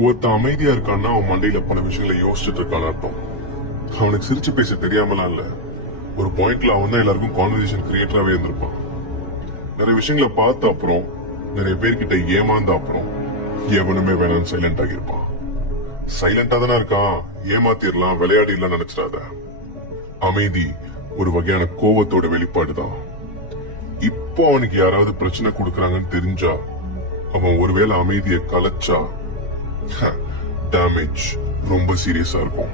ஒருத்தன் அமைதியா இருக்கான்னா அவன் மண்டையில பல விஷயங்களை யோசிச்சுட்டு இருக்கான் அர்த்தம். அவனுக்கு சிரிச்சு பேச தெரியாமலாம் இல்ல, ஒரு பாயிண்ட்ல அவன் தான் எல்லாருக்கும் கான்வர்சேஷன் கிரியேட்டராவே இருந்திருப்பான். நிறைய விஷயங்களை பார்த்த அப்புறம், நிறைய பேர்கிட்ட ஏமாந்த அப்புறம் எவனுமே வேணான்னு சைலண்ட் ஆகியிருப்பான். சைலண்டா தானே இருக்கான், ஏமாத்திரலாம் விளையாடிடலாம் நினைச்சிடாத. அமைதி ஒரு வகையான கோவத்தோட வெளிப்பாடுதான். இப்போ அவனுக்கு யாராவது பிரச்சனை கொடுக்கறாங்கன்னு தெரிஞ்சா அவன் ஒருவேளை அமைதியை கலைச்சா டேமேஜ் ரொம்ப சீரியஸா இருக்கும்.